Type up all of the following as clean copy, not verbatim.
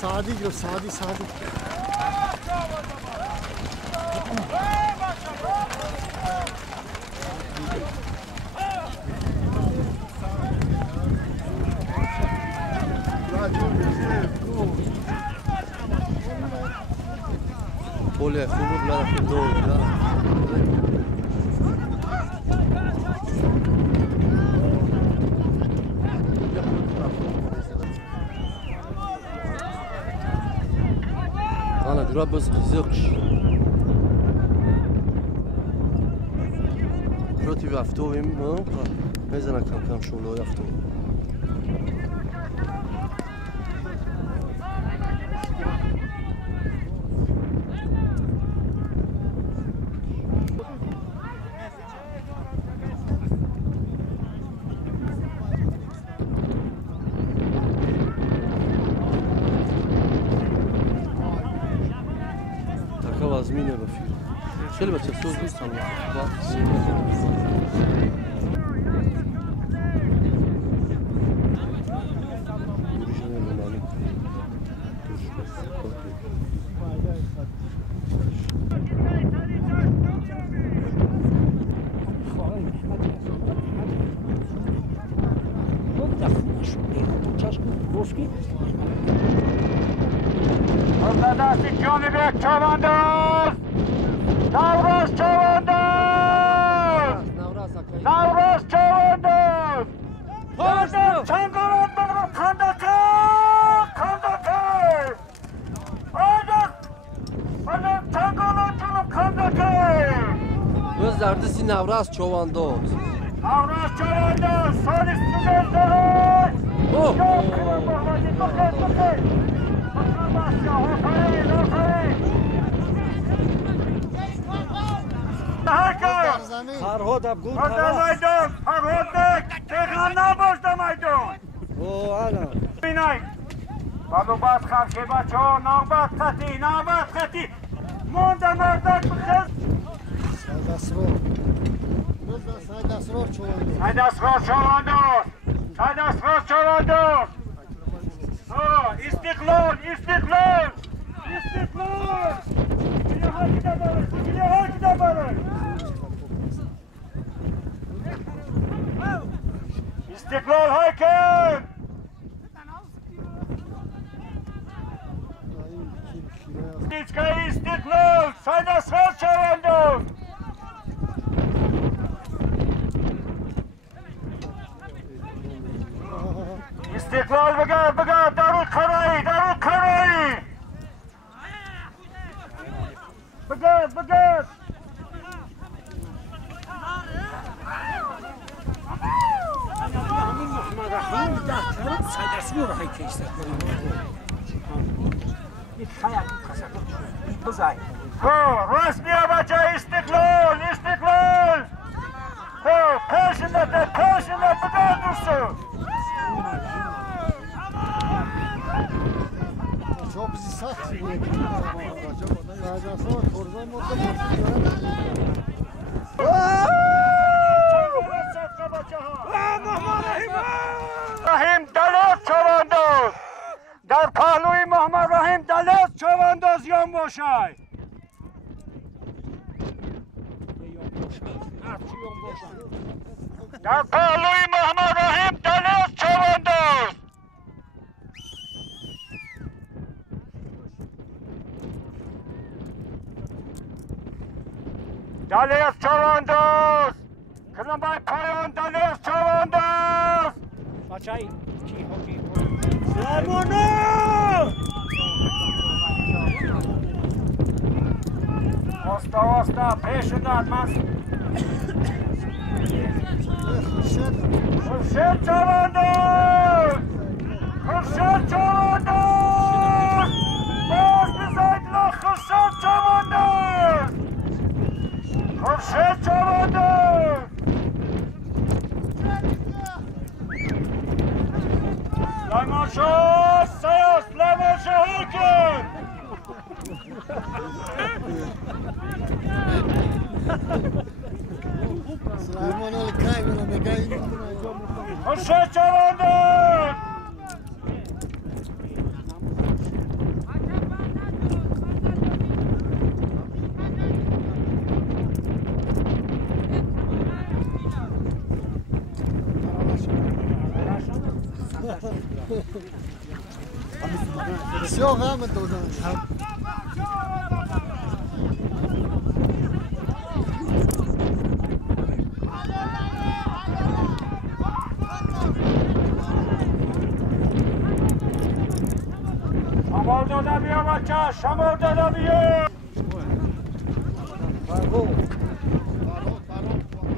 سادی Более хубав гледахме долу, Ana ġura bez ħizokx. Proti jaftuhim, meżena kam xogħlu jaftuhim. Zmienia w filmie. Chcieliby cię służyć tam. Fantastic Johnny Beck Chavandos! Navras Chavandos! Navras Chavandos! Hozda Changalandan Kandaka! Hozda Changalandan Kandaka! Özlerdi Navras Chavandos. Navras Chavandos! Solis Tümer'de! Oh! فرهاد ابگو مایدان فرهاد تهران نباشته مایدان او الان بینای بابا باز خمشه بچه ها نوبت خطی مونده مردک بخز سایدسرار چواندوز استقلال Gidiyor استقلال هایکن دیچکای استقلال ساید اصغر چواندوز استقلال بگرد درود خرایی بگرد راست بیا بچه استقلال پرشندت بگرد دوستو çok bizi saçmıyor. Sadece torban modda رحیم دلت چوانداز در پهلوی محمد رحیم دلت چوانداز یان باشای در پهلوی محمد رحیم دلت چوانداز دلت چوانداز کنم بای پایان دلت چوانداز بچه‌ای کی هوکی واستا پیشنداد من خورشید چوانداز باز بزاید لا خورشید چوانداز لایماشا سیاس لایماشا هوکن Süleyman Ali kaybına megayın. خورشید چوانداز Все, Ahmet oradan. شمال داده بیا بچه شمال داده بیا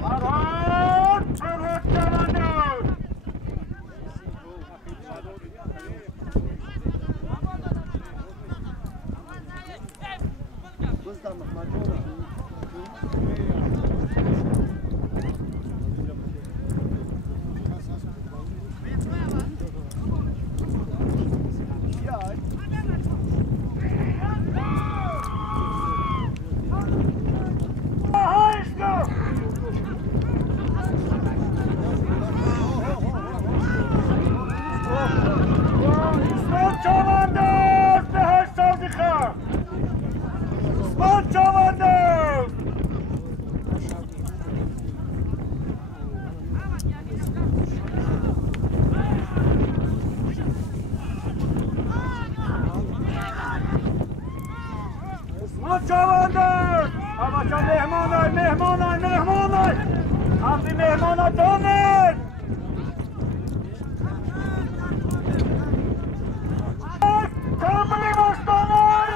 فرهاد چوانداز چوانداز اما چه مهمانای همزی مهمانا دانر کاملی مستانای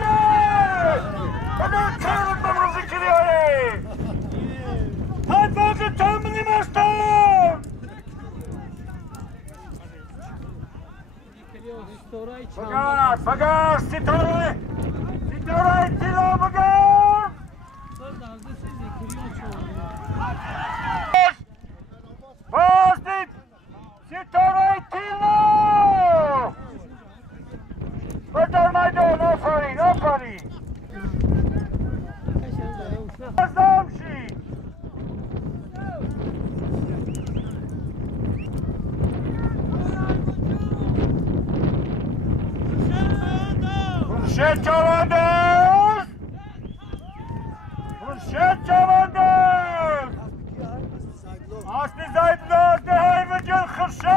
بده چهرت بمروزی کلی هایی های بازی کاملی مستان بگرد ستاره تیلا بگرد باز دید ستاره تیلا بدر میدان آفرین ازدام شید خورشید چوانداز اصلی زاید لاز ده های وجل خورشید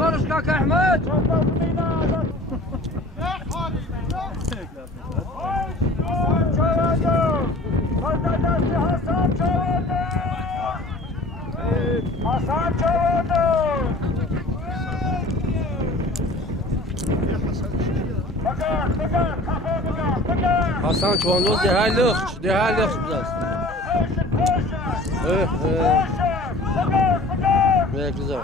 بكرش كاك احمد Hasan Çuvandoz dehalıq biraz. Ne güzel.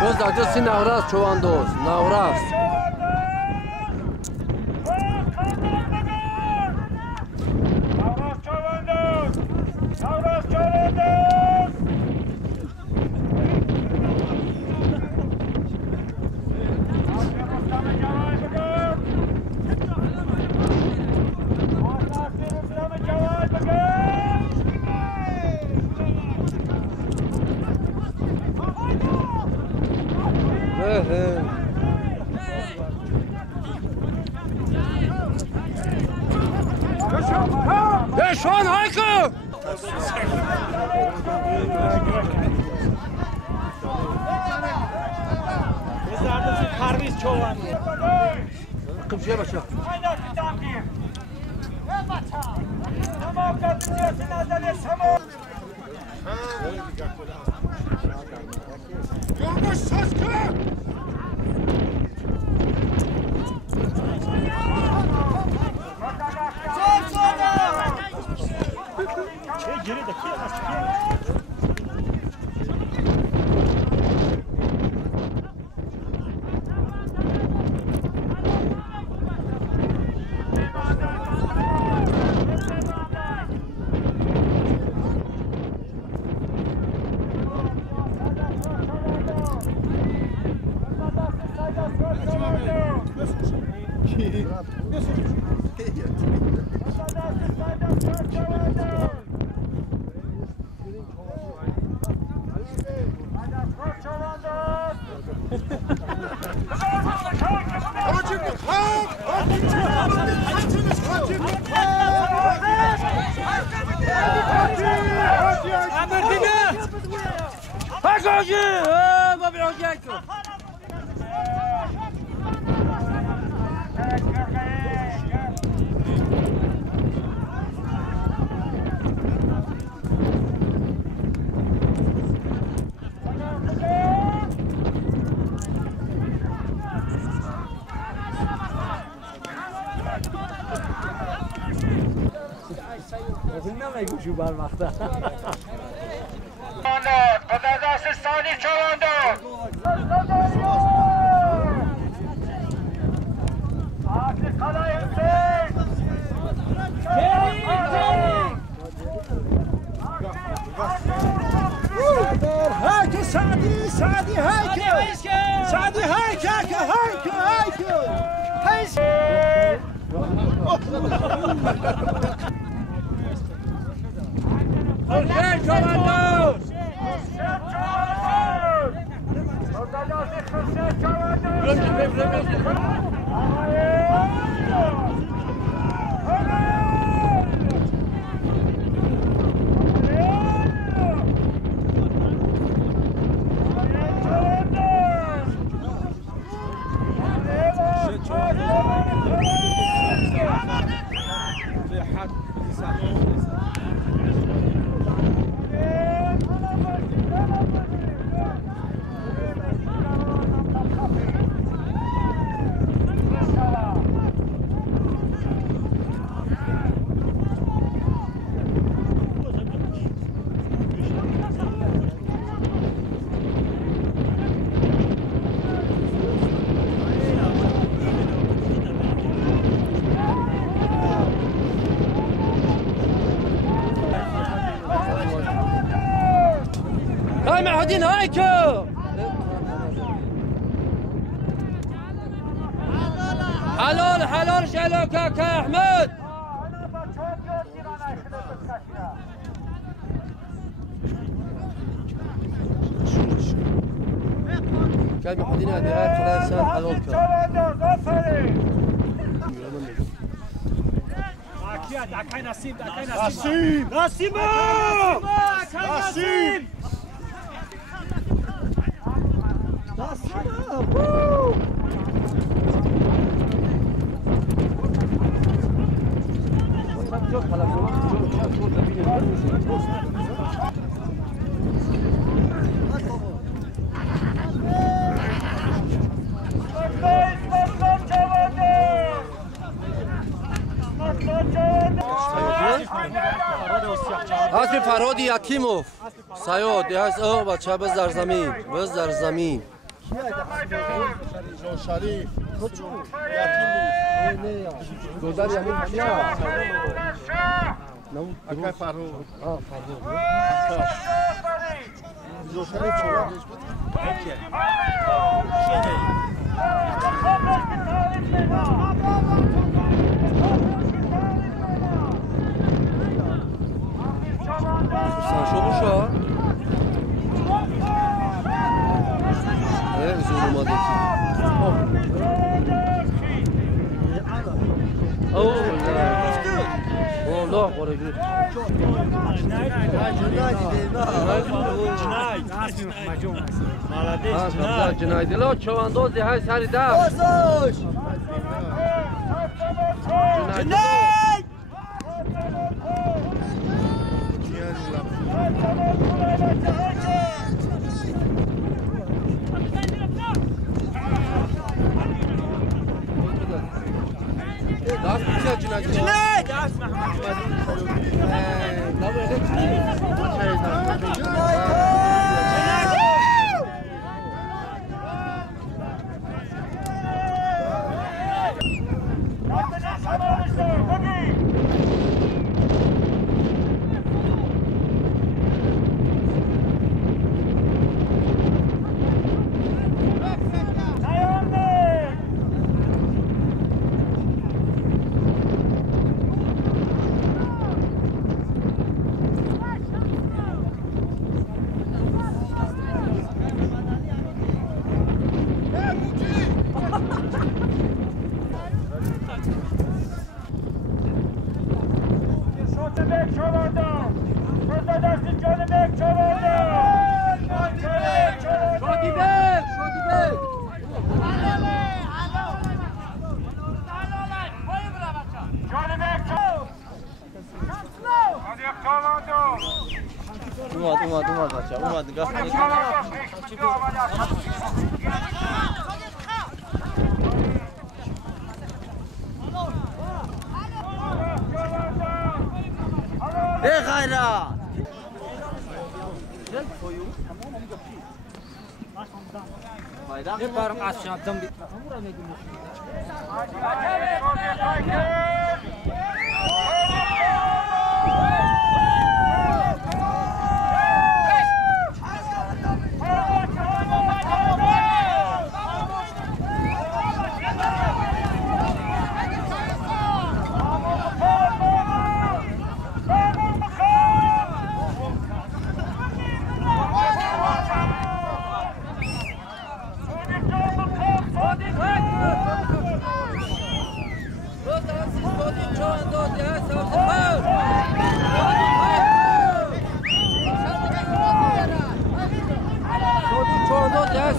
Göz acısı Navraz Çuvandoz, Navraz. Şuan Haykı! Bizlerdeki Parviz Çoğan. Kımşıya başla. Yoldaş Saskı! Gerideki هاي معهودين هايكو حلال حلال شلو كاكا احمد كان معهودين هذه هاي خلاص حلال كاكا نسيم نسيم نسيم نسيم اسم فرهاد یکیموف سیاد هست او بچه بزر زمین بزر زمین شریف گذر یمین کیا اکای فرهاد شریف چرا سرشو بوشا زور اومده کی والله خوره گیر جنای دلا چواندازی های سری دست جنای دست بیشه جنای جنای دست اومد بچه اومد نگاه کنید ای خیرات یه برم از شدم بید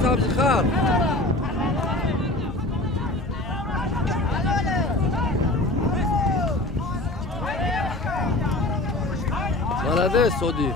سبزی خار مالده سودی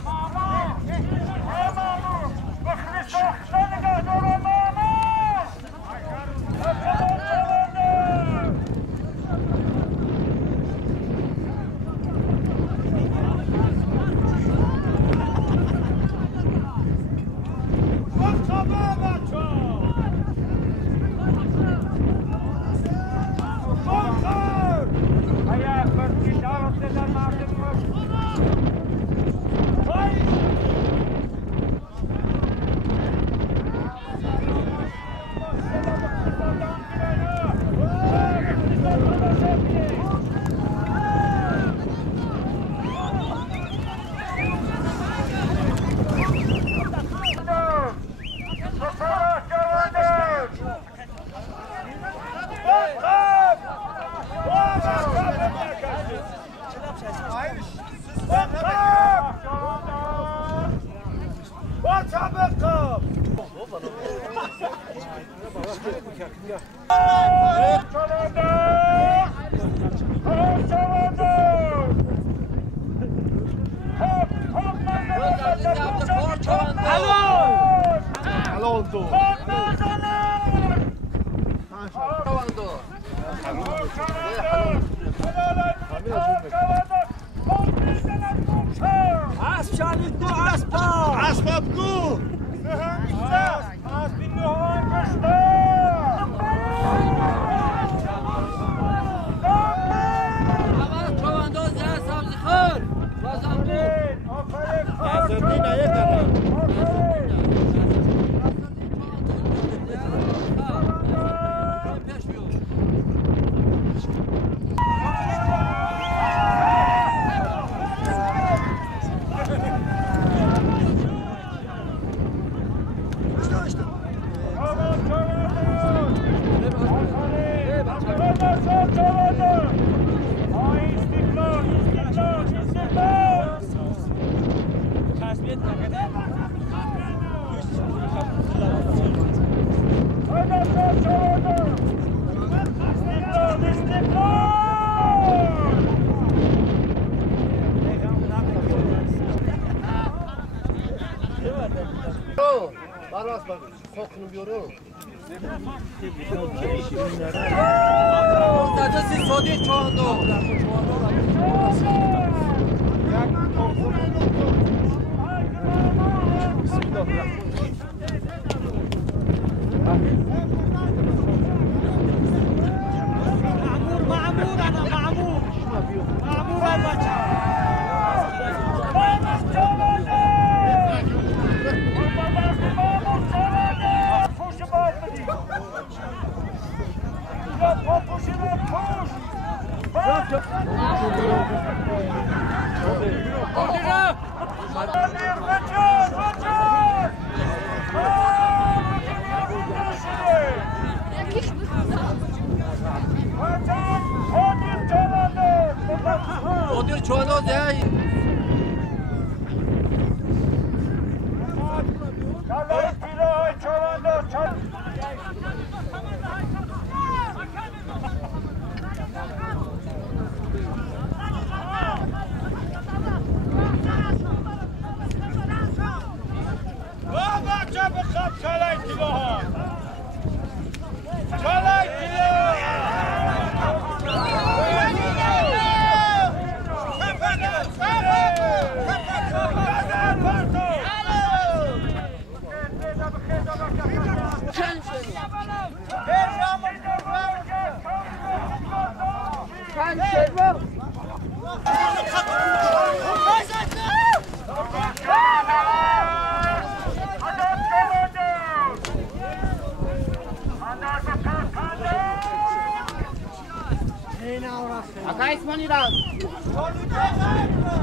Akay İsmail İran.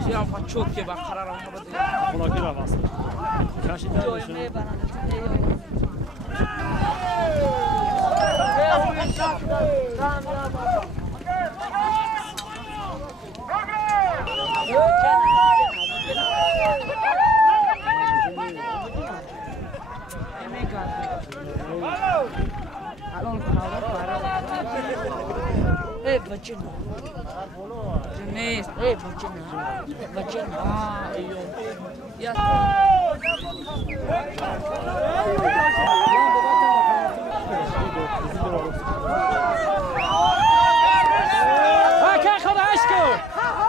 Şey yapar çok ki bak karar almadı. Kulak bir avaz. Kaşı da Ne bana Hey bacın. Ne? Hey bacın. Bacın. Ya. Okey خداشكو.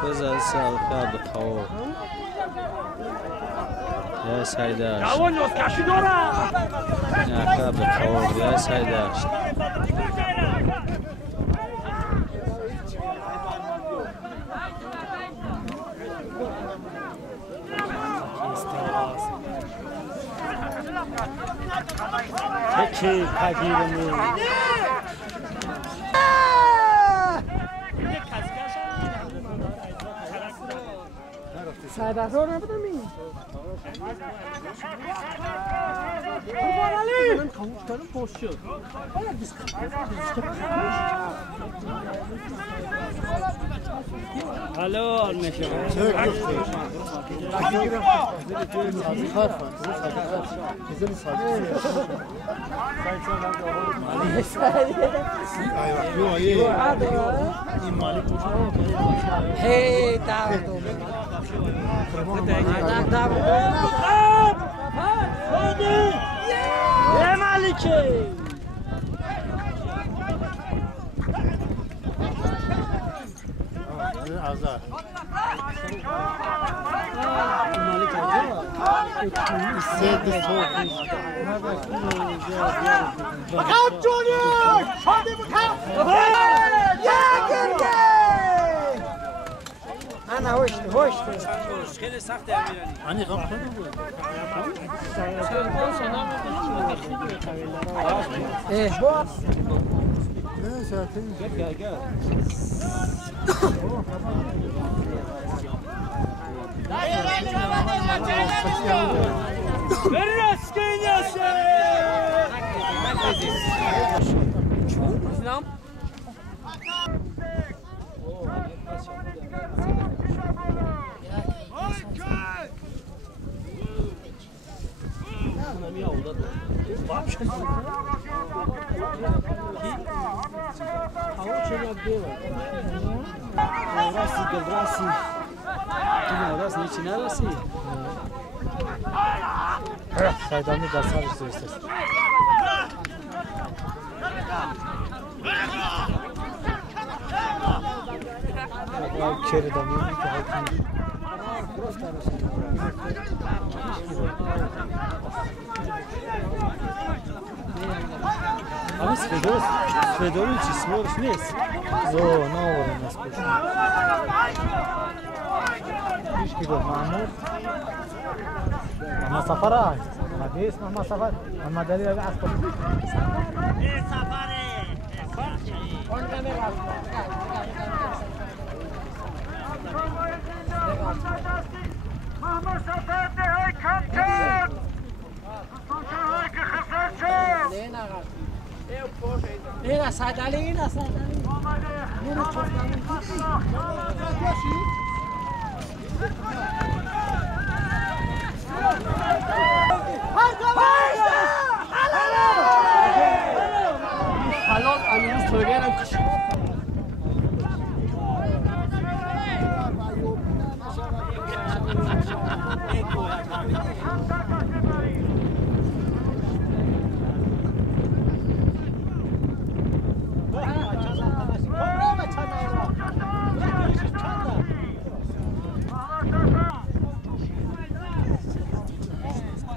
بزن سالخا بخور يا سيداش اول نوز کشی داره. ناكا بخور يا سيداش Peki tagirimi. ساده رو نبودم این من کاموشتارم پوش شد الو میشه هی دارم یه مالکه Azar. بخواد جونیور شادی بخواد یه گرده انا هوشته خیلی سخته امیرانی Hani kaptanı bu. Ne zaten? gel برسکن یاسه İslam. Saydamı basar istiyorsun. Keriden yürü ki hakim. Ama Svedović smoriš nis. Zo, na ovo ne skušam. Viški do Mahmud. Mama Safara. Hadis Mama Safar. Mama Dali abi asper. Mahmud Safer de hay kaptan. Tutuşur ki kısırçı. اینا سادالی اینا سادالی نور چوکانی هر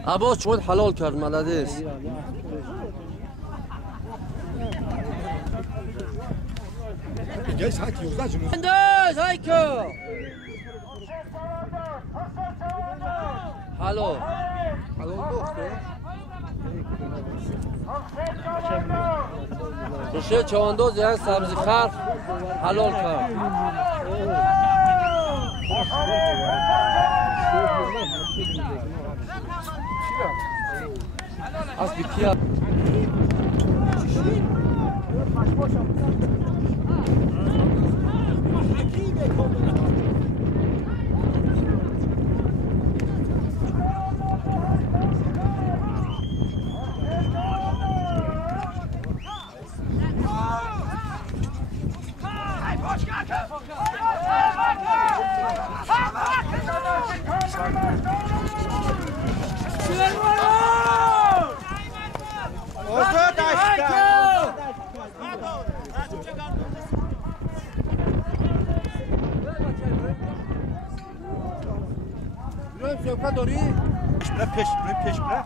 عباس چود حلال کرد ملدیس. Geç hadi yolda canım. انداز هایکو حلال روشه چوانداز یعنی سبزی خرف حلال کرد. اصلی کیا شوکت داری؟ Peş bırak.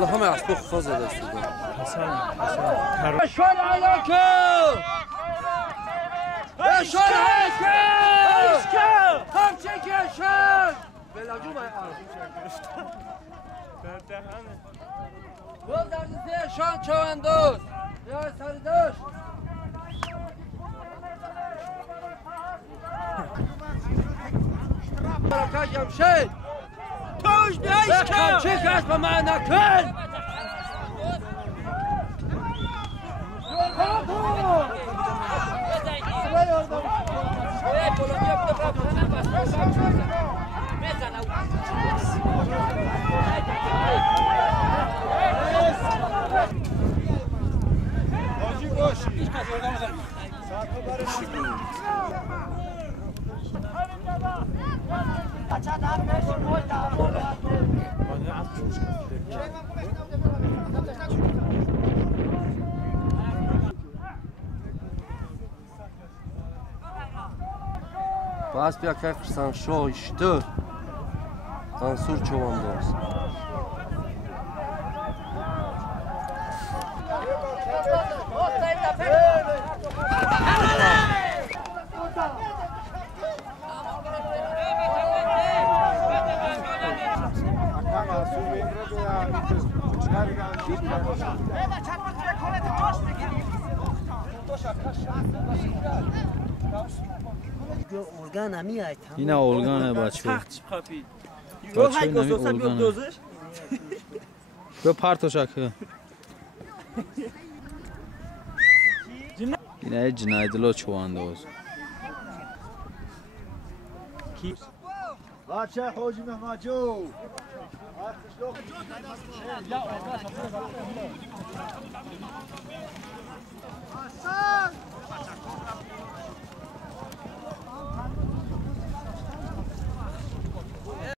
لا همه عصبوخ فازه دست حسن شون علیکم شون علیکم هم چکه شون بلاجو مای گل در زیر شان چواندوز یا سرداش برکه جمشید توش بیایش کن چه کش به من نکن Bas bir akar kırsan şu işte. Tansur çoğandız. این اولگانه بچه به پرتوشک اینه جنایدلو چواندوز بچه حاجی محمد جو